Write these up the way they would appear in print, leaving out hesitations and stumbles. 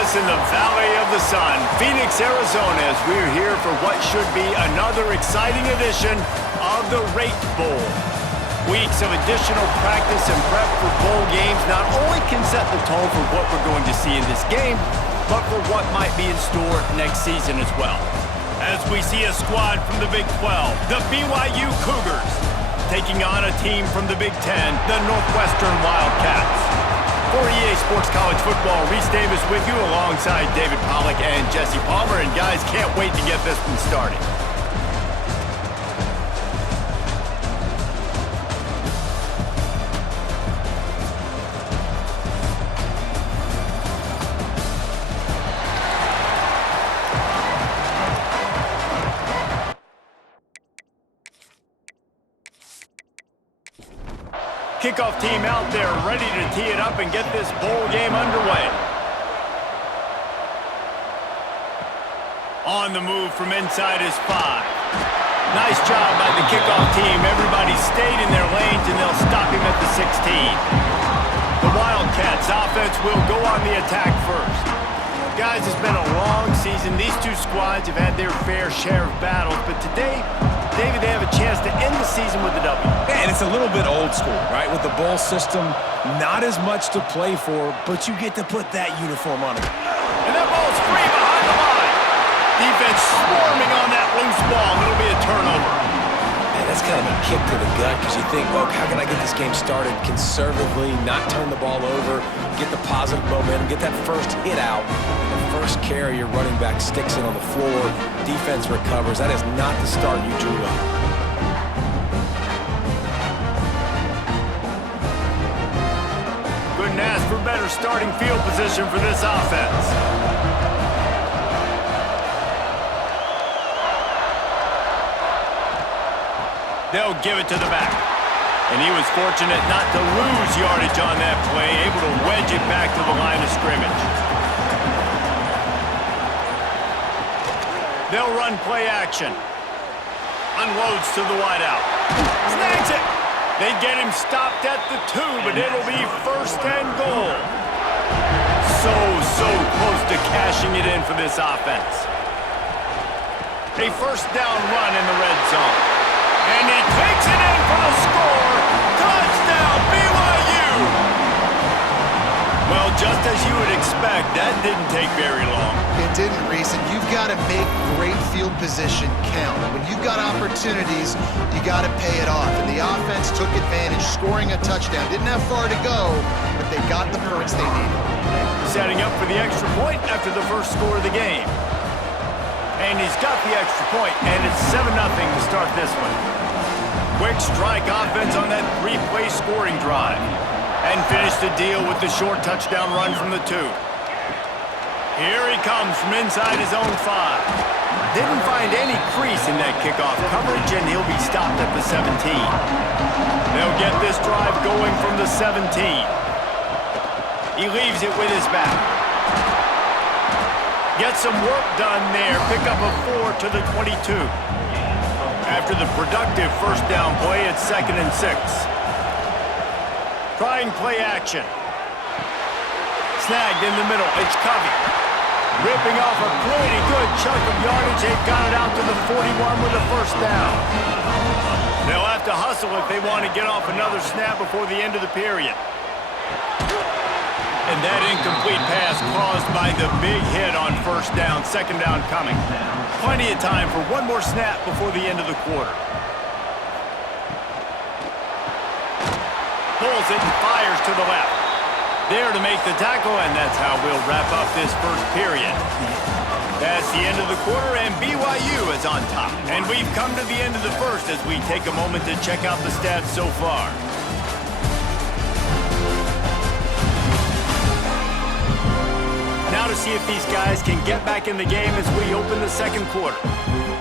us in the Valley of the Sun, Phoenix, Arizona, as we're here for what should be another exciting edition of the Rate Bowl. Weeks of additional practice and prep for bowl games not only can set the tone for what we're going to see in this game, but for what might be in store next season as well. As we see a squad from the Big 12, the BYU Cougars, taking on a team from the Big 10, the Northwestern Wildcats. For EA Sports College Football, Reese Davis with you alongside David Pollack and Jesse Palmer. And guys, can't wait to get this one started. Kickoff team out there ready to tee it up and get this bowl game underway. On the move from inside is 5. Nice job by the kickoff team. Everybody stayed in their lanes and they'll stop him at the 16. The Wildcats offense will go on the attack first. Guys, it's been a long season. These two squads have had their fair share of battles, but today, David, they have a chance to end the season with a W. Yeah, and it's a little bit old school, right? With the bowl system, not as much to play for, but you get to put that uniform on it. And that ball's free behind the line. Defense swarming on that loose ball. It'll be a turnover. Man, that's kind of a kick to the gut because you think, well, how can I get this game started conservatively, not turn the ball over, get the positive momentum, get that first hit out. First carry, your running back sticks it on the floor. Defense recovers. That is not the start you drew up. Couldn't ask for better starting field position for this offense. They'll give it to the back. And he was fortunate not to lose yardage on that play, able to wedge it back to the line of scrimmage. They'll run play action. Unloads to the wideout. Snags it. They get him stopped at the 2, but it'll be first and goal. So close to cashing it in for this offense. A first down run in the red zone. And he takes it in for the score. Touchdown, BYU! Well, just as you would expect, that didn't take very long. It didn't, Reese, and you've got to make great field position count. When you've got opportunities, you got to pay it off. And the offense took advantage, scoring a touchdown. Didn't have far to go, but they got the points they needed. Setting up for the extra point after the first score of the game. And he's got the extra point, and it's 7-0 to start this one. Quick strike offense on that 3-play scoring drive. And finish the deal with the short touchdown run from the 2. Here he comes from inside his own 5. Didn't find any crease in that kickoff coverage, and he'll be stopped at the 17. They'll get this drive going from the 17. He leaves it with his back. Get some work done there. Pick up a 4 to the 22. After the productive first down play, it's 2nd and 6. Trying play action. Snagged in the middle. It's Covey. Ripping off a pretty good chunk of yardage. They've got it out to the 41 with a first down. They'll have to hustle if they want to get off another snap before the end of the period. And that incomplete pass caused by the big hit on first down. 2nd down coming. Plenty of time for one more snap before the end of the quarter. Pulls it and fires to the left. There to make the tackle, and that's how we'll wrap up this first period. That's the end of the quarter, and BYU is on top. And we've come to the end of the first as we take a moment to check out the stats so far. Now to see if these guys can get back in the game as we open the second quarter.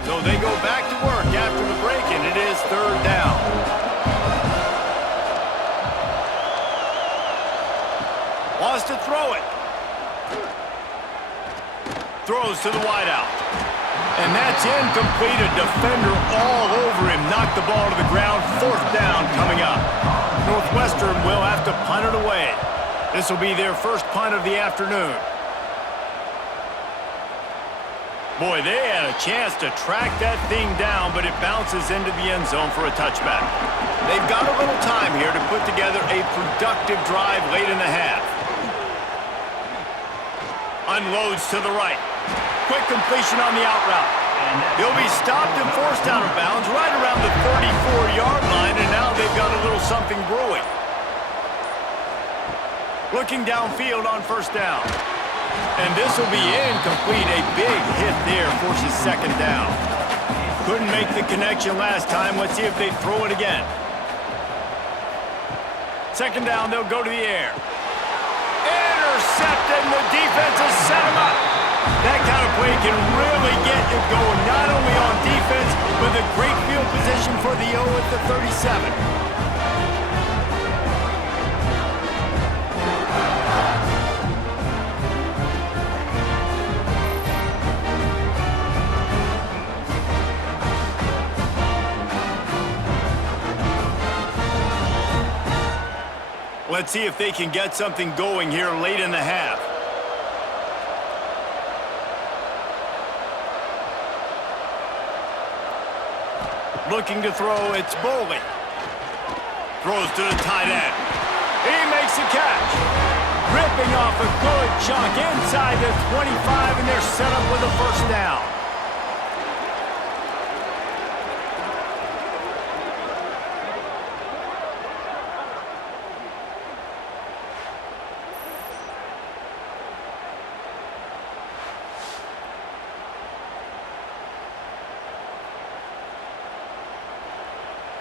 So they go back to work after the break, and it is 3rd down. Wants to throw it. Throws to the wideout. And that's incomplete. A defender all over him. Knocked the ball to the ground. 4th down coming up. Northwestern will have to punt it away. This will be their first punt of the afternoon. Boy, they had a chance to track that thing down, but it bounces into the end zone for a touchback. They've got a little time here to put together a productive drive late in the half. Unloads to the right. Quick completion on the out route. He'll be stopped and forced out of bounds right around the 34-yard line, and now they've got a little something brewing. Looking downfield on first down. And this will be incomplete. A big hit there forces second down. Couldn't make the connection last time. Let's see if they throw it again. Second down, they'll go to the air. Intercepted, and the defense has set him up. That kind of play can really get you going, not only on defense, but a great field position for the O at the 37. Let's see if they can get something going here late in the half. Looking to throw, it's Boley. Throws to the tight end. He makes the catch. Ripping off a good chunk inside the 25, and they're set up with a first down.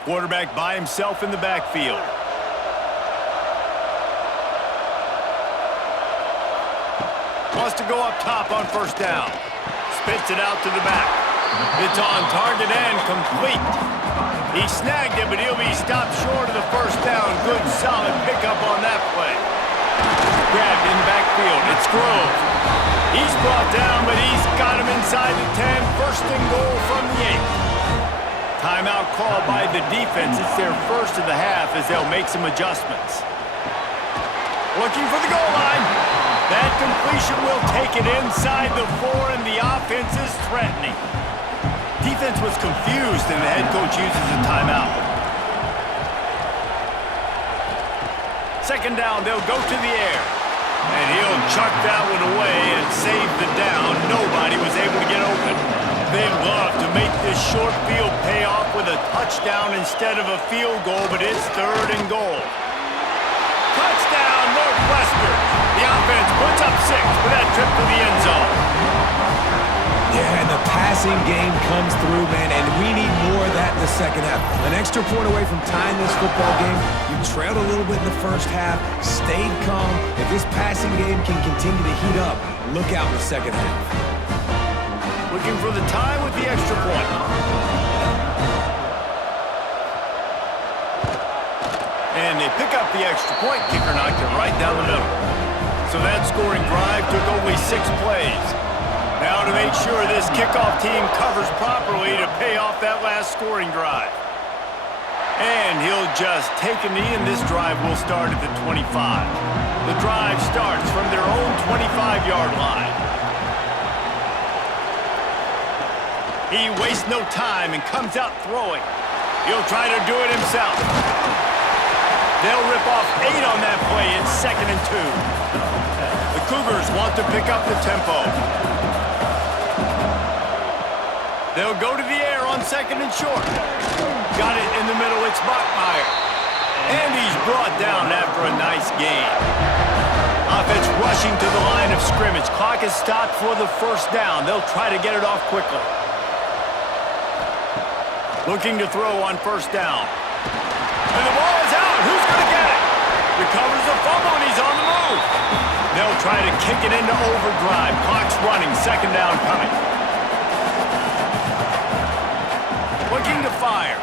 Quarterback by himself in the backfield. Wants to go up top on first down. Spits it out to the back. It's on target and complete. He snagged it, but he'll be stopped short of the first down. Good, solid pickup on that play. Grabbed in the backfield. It's Grove. He's brought down, but he's got him inside the 10. First and goal from the 8. Timeout called by the defense. It's their first of the half as they'll make some adjustments. Looking for the goal line. That completion will take it inside the 4, and the offense is threatening. Defense was confused, and the head coach uses a timeout. Second down, they'll go to the air. And he'll chuck that one away and save the down. Nobody was able to get open. They'd love to make this short field pay off with a touchdown instead of a field goal, but it's third and goal. Touchdown, Northwestern. The offense puts up 6 for that trip to the end zone. Yeah, and the passing game comes through, man, and we need more of that in the second half. An extra point away from tying this football game. You trailed a little bit in the first half, stayed calm. If this passing game can continue to heat up, look out in the second half. Looking for the tie with the extra point. And they pick up the extra point. Kicker knocked it right down the middle. So that scoring drive took only 6 plays. Now to make sure this kickoff team covers properly to pay off that last scoring drive. And he'll just take a knee, and this drive will start at the 25. The drive starts from their own 25-yard line. He wastes no time and comes out throwing. He'll try to do it himself. They'll rip off 8 on that play. It's 2nd and 2. The Cougars want to pick up the tempo. They'll go to the air on 2nd and short. Got it in the middle. It's Bachmeier. And he's brought down after a nice gain. Offense rushing to the line of scrimmage. Clock is stopped for the first down. They'll try to get it off quickly. Looking to throw on first down. And the ball is out. Who's going to get it? Recovers the fumble, and he's on the move. They'll try to kick it into overdrive. Clock's running. Second down coming. Looking to fire.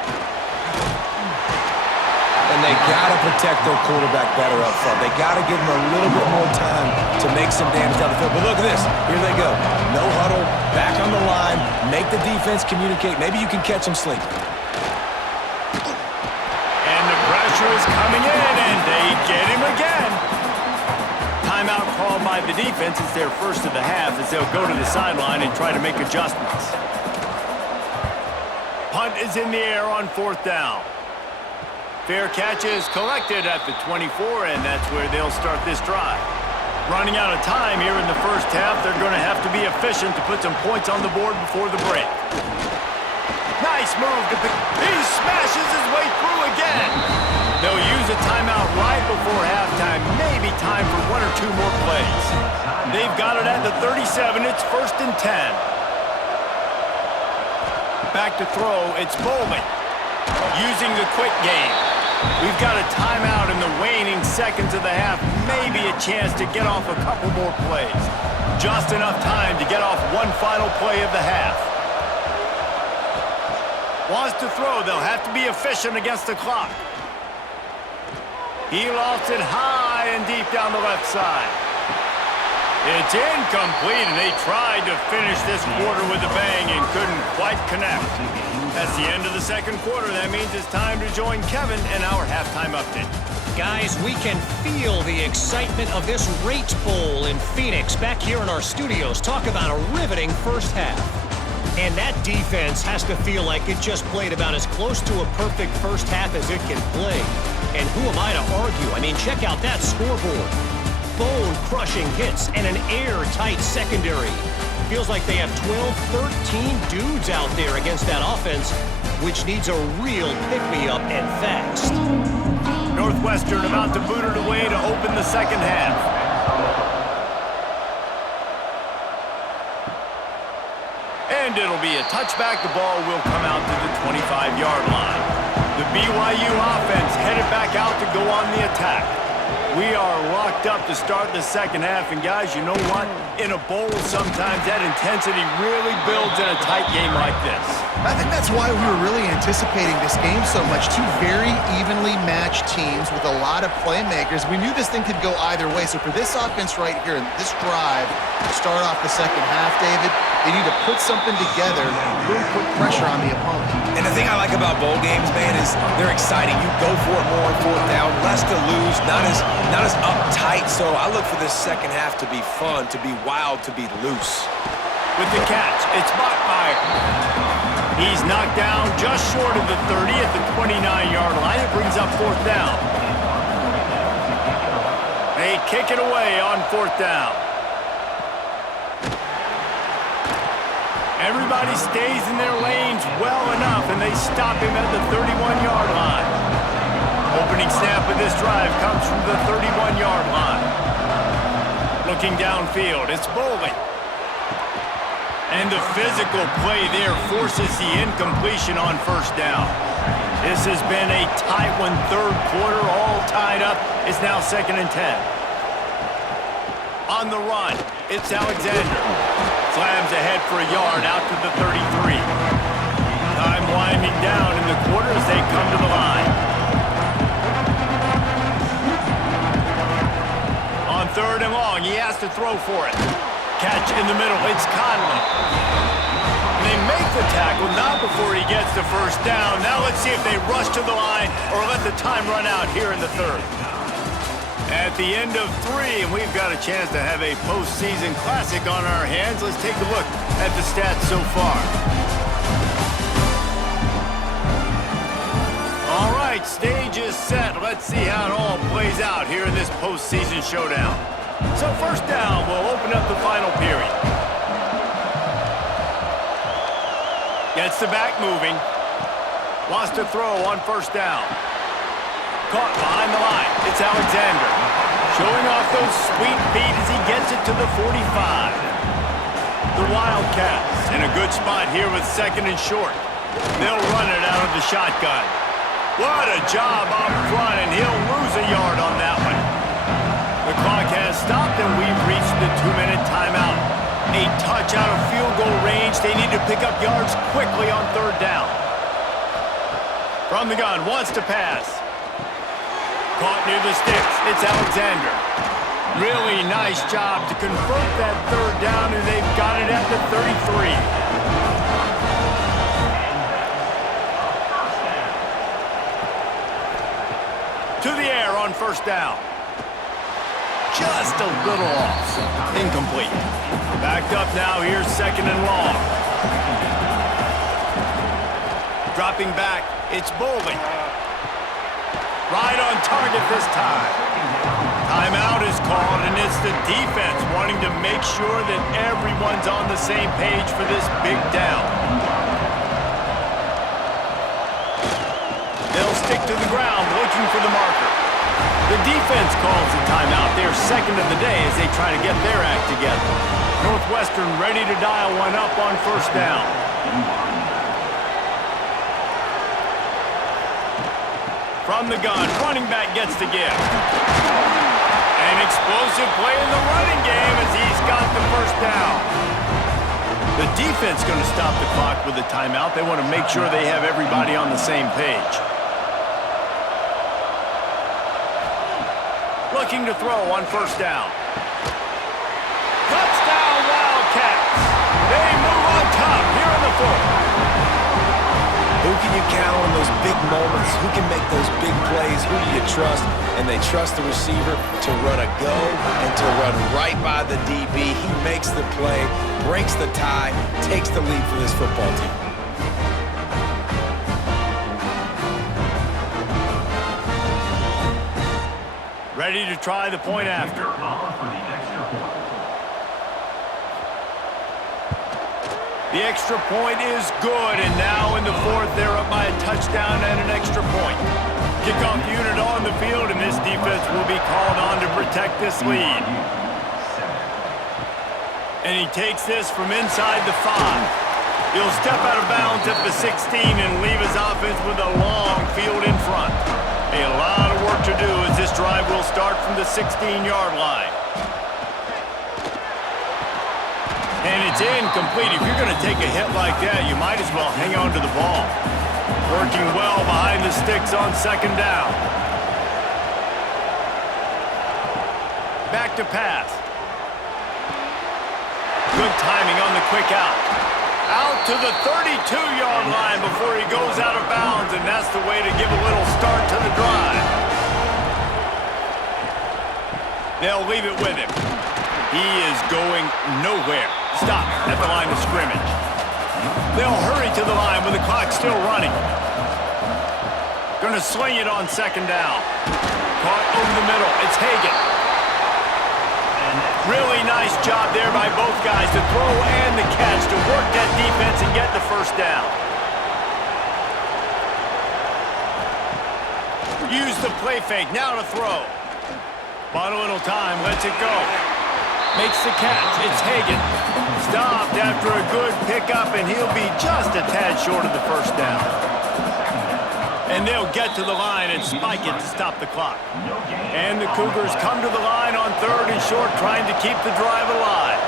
And they got to protect their quarterback better up front. They got to give him a little bit more time to make some damage down the field. But look at this. Here they go. No huddle, back on the line, make the defense communicate. Maybe you can catch them sleeping. And the pressure is coming in, and they get him again. Timeout called by the defense, it's their first of the half as they'll go to the sideline and try to make adjustments. Punt is in the air on 4th down. Fair catch is collected at the 24, and that's where they'll start this drive. Running out of time here in the first half, they're going to have to be efficient to put some points on the board before the break. Nice move. He smashes his way through again. They'll use a timeout right before halftime. Maybe time for 1 or 2 more plays. They've got it at the 37. It's 1st and 10. Back to throw. It's Bowman using the quick game. We've got a timeout in the waning seconds of the half. Maybe a chance to get off a couple more plays. Just enough time to get off one final play of the half. Wants to throw. They'll have to be efficient against the clock. He lofts it high and deep down the left side. It's incomplete, and they tried to finish this quarter with a bang and couldn't quite connect. That's the end of the second quarter. That means it's time to join Kevin in our halftime update. Guys, we can feel the excitement of this Rate Bowl in Phoenix back here in our studios. Talk about a riveting first half. And that defense has to feel like it just played about as close to a perfect first half as it can play. And who am I to argue? I mean, check out that scoreboard. Bone-crushing hits and an airtight secondary. Feels like they have 12, 13 dudes out there against that offense, which needs a real pick-me-up and fast. Northwestern about to boot it away to open the second half. And it'll be a touchback. The ball will come out to the 25-yard line. The BYU offense headed back out to go on the attack. We are locked up to start the second half, and guys, you know what? In a bowl, sometimes that intensity really builds in a tight game like this. I think that's why we were really anticipating this game so much. Two very evenly matched teams with a lot of playmakers. We knew this thing could go either way. So for this offense right here, this drive to start off the second half, David, they need to put something together and really put pressure on the opponent. And the thing I like about bowl games, man, is they're exciting. You go for it more on 4th down, less to lose, not as uptight. So I look for this second half to be fun, to be wild, to be loose. With the catch, it's Bachmeier. He's knocked down just short of the 30 at the 29-yard line. It brings up 4th down. They kick it away on 4th down. Everybody stays in their lanes well enough, and they stop him at the 31-yard line. Opening snap of this drive comes from the 31-yard line. Looking downfield, it's Bowling. And the physical play there forces the incompletion on 1st down. This has been a tight one, third quarter, all tied up. It's now 2nd and 10. On the run, it's Alexander. Slams ahead for a yard out to the 33. Time winding down in the quarter as they come to the line. On 3rd and long, he has to throw for it. Catch in the middle, it's Conley. They make the tackle, not before he gets the 1st down. Now let's see if they rush to the line or let the time run out here in the 3rd. At the end of 3, and we've got a chance to have a postseason classic on our hands. Let's take a look at the stats so far. All right, stage is set. Let's see how it all plays out here in this postseason showdown. So 1st down will open up the final period. Gets the back moving. Wants to throw on 1st down. Caught behind the line. It's Alexander. Showing off those sweet feet as he gets it to the 45. The Wildcats in a good spot here with 2nd and short. They'll run it out of the shotgun. What a job up front, and he'll lose a yard on that one. The clock has stopped, and we've reached the 2-minute timeout. A touch out of field goal range. They need to pick up yards quickly on 3rd down. From the gun, wants to pass. Caught near the sticks. It's Alexander. Really nice job to convert that 3rd down, and they've got it at the 33. To the air on 1st down. just a little off. Incomplete. Backed up now, here's 2nd and long. Dropping back, it's Bowling. Right on target this time. Timeout is called, and it's the defense wanting to make sure that everyone's on the same page for this big down. They'll stick to the ground looking for the marker. The defense calls the timeout. They're 2nd of the day as they try to get their act together. Northwestern ready to dial one up on 1st down. From the gun, running back gets the give. An explosive play in the running game as he's got the 1st down. The defense going to stop the clock with a timeout. They want to make sure they have everybody on the same page. Looking to throw on 1st down. Touchdown Wildcats. They move on top here in the 4th. Who can you count on those big moments? Who can make those big plays? Who do you trust? And they trust the receiver to run a go and to run right by the DB. He makes the play, breaks the tie, takes the lead for this football team. Ready to try the point after. The extra point is good, and now in the 4th, they're up by a touchdown and an extra point. Kickoff unit on the field, and this defense will be called on to protect this lead. And he takes this from inside the 5. He'll step out of bounds at the 16 and leave his offense with a long field in front. A lot of work to do as this drive will start from the 16-yard line. And it's incomplete. If you're going to take a hit like that, you might as well hang on to the ball. Working well behind the sticks on 2nd down. Back to pass. Good timing on the quick out. Out to the 32-yard line before he goes out of bounds, and that's the way to give a little start to the drive. They'll leave it with him. He is going nowhere. Stop at the line of scrimmage. They'll hurry to the line with the clock still running. Going to sling it on 2nd down. Caught over the middle. It's Hagan. Really nice job there by both guys to throw and the catch to work that defense and get the 1st down. Use the play fake. Now to throw. Bought a little time. Lets it go. Makes the catch. It's Hagan. Stopped after a good pickup, and he'll be just a tad short of the 1st down. And they'll get to the line and spike it to stop the clock. And the Cougars come to the line on 3rd and short, trying to keep the drive alive.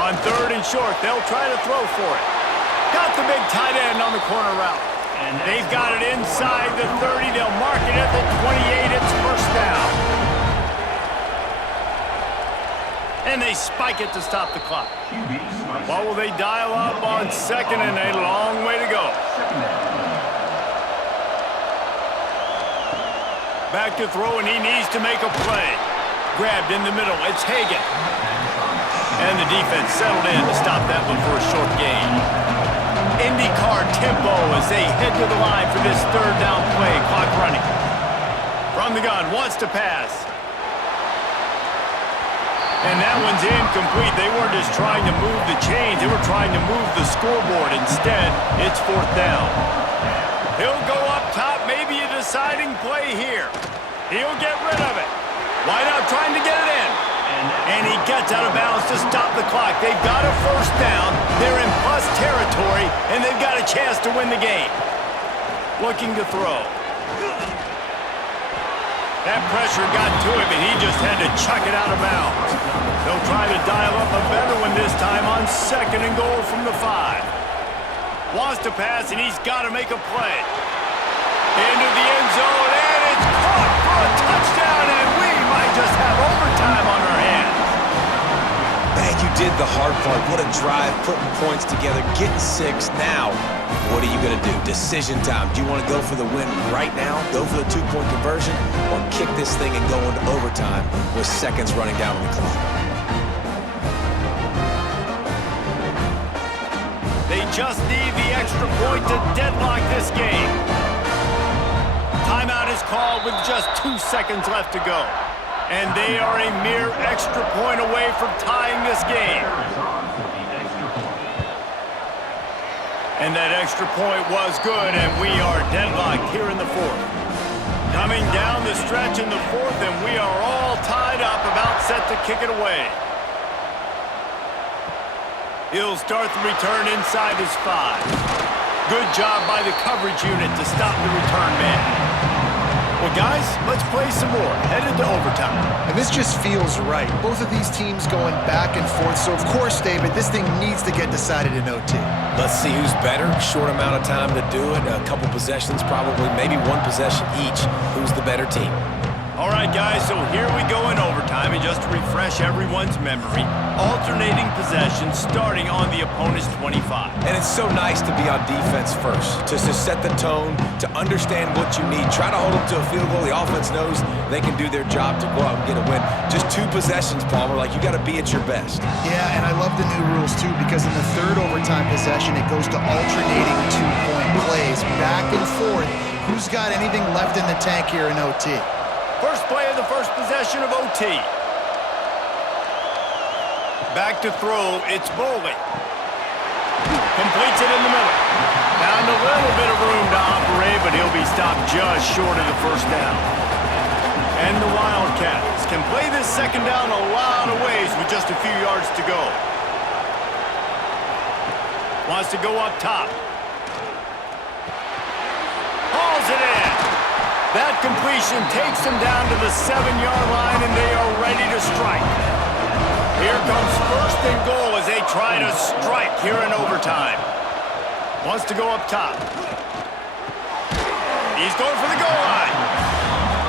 On 3rd and short, they'll try to throw for it. Got the big tight end on the corner route. They've got it inside the 30. They'll mark it at the 28. It's 1st down. And they spike it to stop the clock. What will they dial up on 2nd and a long way to go? Back to throw, and he needs to make a play. Grabbed in the middle. It's Hagan. And the defense settled in to stop that one for a short gain. IndyCar tempo as they head to the line for this 3rd down play. Clock running. From the gun, wants to pass. And that one's incomplete. They weren't just trying to move the chains. They were trying to move the scoreboard. Instead, it's 4th down. He'll go up top, maybe a deciding play here. He'll get rid of it. Why not trying to get it in? And he gets out of bounds to stop the clock. They've got a 1st down. They're in plus territory, and they've got a chance to win the game. Looking to throw. That pressure got to him, and he just had to chuck it out of bounds. They'll try to dial up a better one this time on 2nd and goal from the 5. Wants to pass, and he's got to make a play. Into the end zone, and it's caught for a touchdown, and we might just have overtime on our hands. Man, you did the hard part. What a drive, putting points together, getting 6. Now, what are you going to do? Decision time. Do you want to go for the win right now, go for the 2-point conversion, or kick this thing and go into overtime with seconds running down on the clock? They just need the extra point to deadlock this game. Timeout is called with just 2 seconds left to go. And they are a mere extra point away from tying this game. And that extra point was good, and we are deadlocked here in the 4th. Coming down the stretch in the 4th, and we are all tied up, about set to kick it away. He'll start the return inside his 5. Good job by the coverage unit to stop the return man. Well, guys, let's play some more. Headed to overtime. And this just feels right. Both of these teams going back and forth. So, of course, David, this thing needs to get decided in OT. Let's see who's better. Short amount of time to do it. A couple possessions, probably maybe 1 possession each. Who's the better team? All right, guys, so here we go in overtime. And just to refresh everyone's memory, alternating possessions starting on the opponent's 25. And it's so nice to be on defense first, to set the tone, to understand what you need. Try to hold them to a field goal. The offense knows they can do their job to go out and get a win. Just 2 possessions, Palmer. Like, you got to be at your best. Yeah, and I love the new rules, too, because in the 3rd overtime possession, it goes to alternating 2-point plays back and forth. Who's got anything left in the tank here in OT? First play of the first possession of OT. Back to throw, it's Bowling. Completes it in the middle. Found a little bit of room to operate, but he'll be stopped just short of the first down. And the Wildcats can play this second down a lot of ways with just a few yards to go. Wants to go up top. Hauls it in. That completion takes them down to the 7-yard line, and they are ready to strike. Here comes 1st and goal as they try to strike here in overtime. Wants to go up top. He's going for the goal line.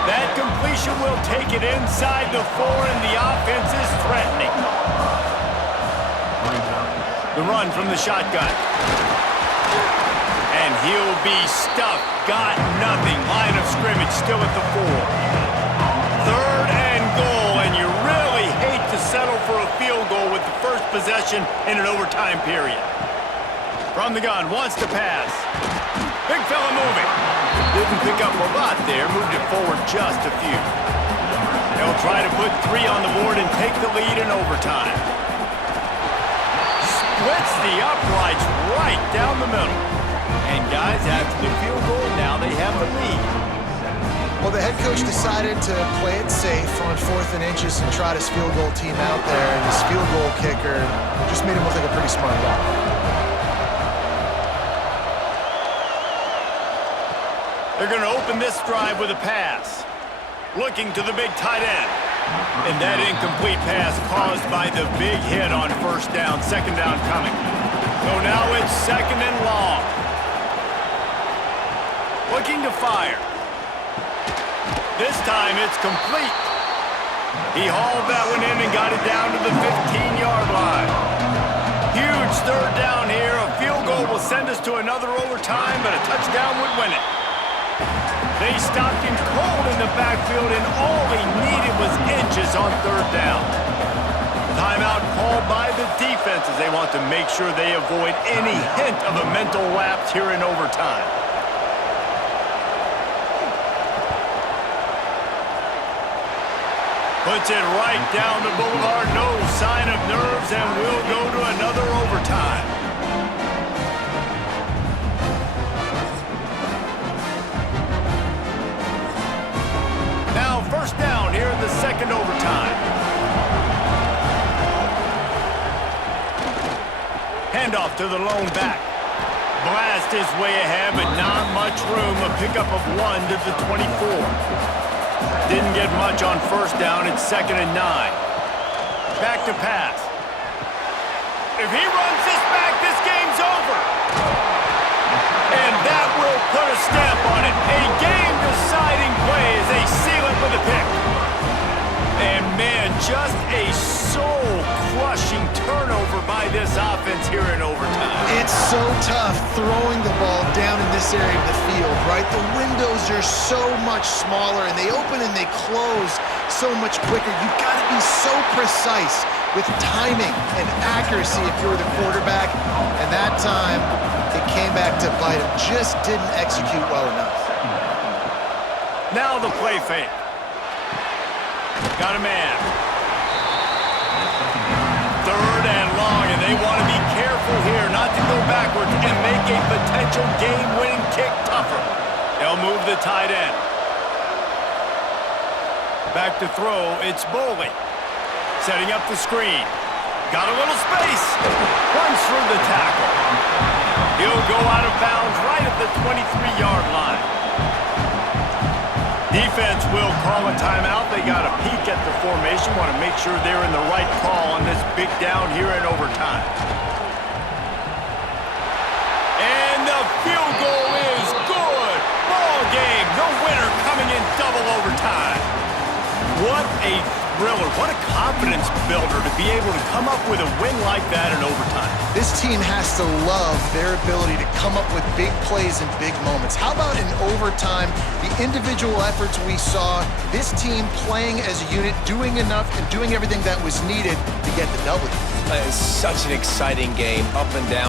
That completion will take it inside the 4, and the offense is threatening. The run from the shotgun. And he'll be stuffed. Got nothing. Line of scrimmage still at the 4. 3rd and goal, and you really hate to settle for a field goal with the first possession in an overtime period. From the gun, wants to pass. Big fella moving. Didn't pick up a lot there. Moved it forward just a few. They'll try to put 3 on the board and take the lead in overtime. Splits the uprights right down the middle. And guys, after the field goal, now they have the lead. Well, the head coach decided to play it safe on 4th and inches and trot his field goal team out there, and his field goal kicker just made him look like a pretty smart guy. They're going to open this drive with a pass. Looking to the big tight end. And that incomplete pass caused by the big hit on 1st down, 2nd down coming. So now it's 2nd and long. Looking to fire. This time it's complete. He hauled that one in and got it down to the 15-yard line. Huge 3rd down here. A field goal will send us to another overtime, but a touchdown would win it. They stopped him cold in the backfield, and all he needed was inches on 3rd down. Timeout called by the defense as they want to make sure they avoid any hint of a mental lapse here in overtime. Puts it right down the boulevard, no sign of nerves, and we'll go to another overtime. Now 1st down here in the 2nd overtime. Handoff to the lone back. Blast his way ahead, but not much room. A pickup of 1 to the 24. Didn't get much on 1st down. It's 2nd and 9. Back to pass. If he runs this back, this game's over. And that will put a stamp on it. A game-deciding play as they seal it with a pick. And man, just a soul-crushing turnover throwing the ball down in this area of the field, right? The windows are so much smaller, and they open and they close so much quicker. You've got to be so precise with timing and accuracy if you're the quarterback. And that time, it came back to bite him. Just didn't execute well enough. Now the play fake. Got a man. Third and long, and they want to be careful here not to go backwards and make a potential game-winning kick tougher. They'll move the tight end. Back to throw, it's Boley. Setting up the screen. Got a little space. Runs through the tackle. He'll go out of bounds right at the 23-yard line. Defense will call a timeout. They got a peek at the formation. Want to make sure they're in the right call on this big down here in overtime. And the field goal is good. Ball game. No winner coming in double overtime. What a thriller. What a confidence builder to be able to come up with a win like that in overtime. This team has to love their ability to come up with big plays and big moments. How about in overtime, the individual efforts we saw, this team playing as a unit, doing enough and doing everything that was needed to get the W. It's such an exciting game, up and down.